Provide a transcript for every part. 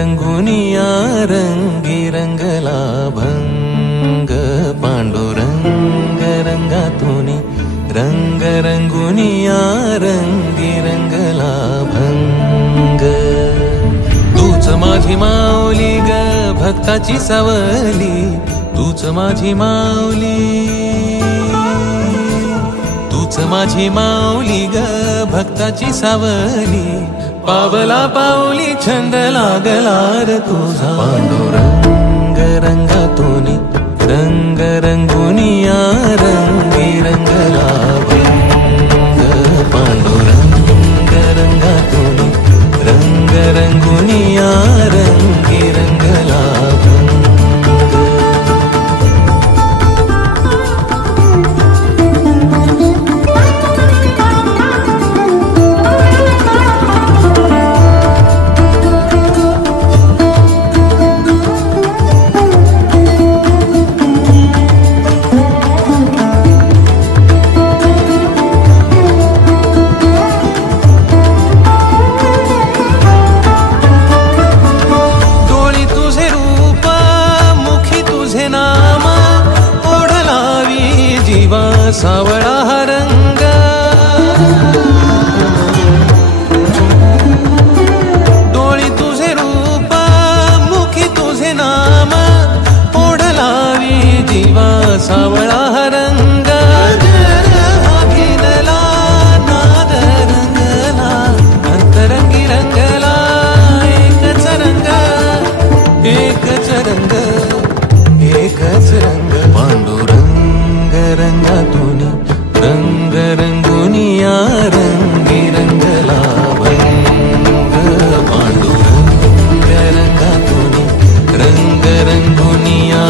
रंगुनिया रंगी रंगला भंग पांडुरंग रंगातुनी रंग रंगुनिया रंगी रंगला भंग। तूच माझी माऊली ग भक्ताची सावली, तूच माझी माऊली, तूच माझी माऊली ग भक्ताची सावली। पावला पाऊली छंद लागला रे तुझा, पांडुरंग रंगातुनी रंग रंगुनिया रंगी रंगला भंग। पांडुरंग रंगातुनी रंग रंगुनिया रंगी रंगला भंग। सावळा हा रंग, डोळी तुझे रूप मुखी तुझे नाम, ओढ लावी जीवा सावळा हा रंग। घेतला नाद रंगला अंतरंगी रंगला, एकच रंग एकच रंग एकच रंग। पांडुरंग रंगातुनी रंग रंगुनिया रंगी रंगला भंग। पांडुरंग रंगातुनी रंग रंगुनिया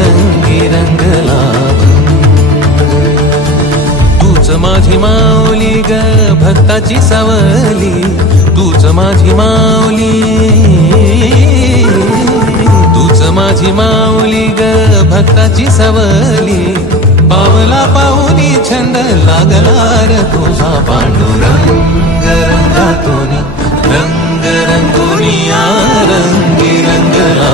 रंगी रंगला भंग। तूच माझी माऊली ग भक्ताची सावली, तूच माझी माऊली, तूच माझी माऊली ग भक्ताची सावली। पावला पाऊली छंद लागला रे तुझा, पांडुरंग रंगातुनी रंग रंगुनिया रंगी रंगला।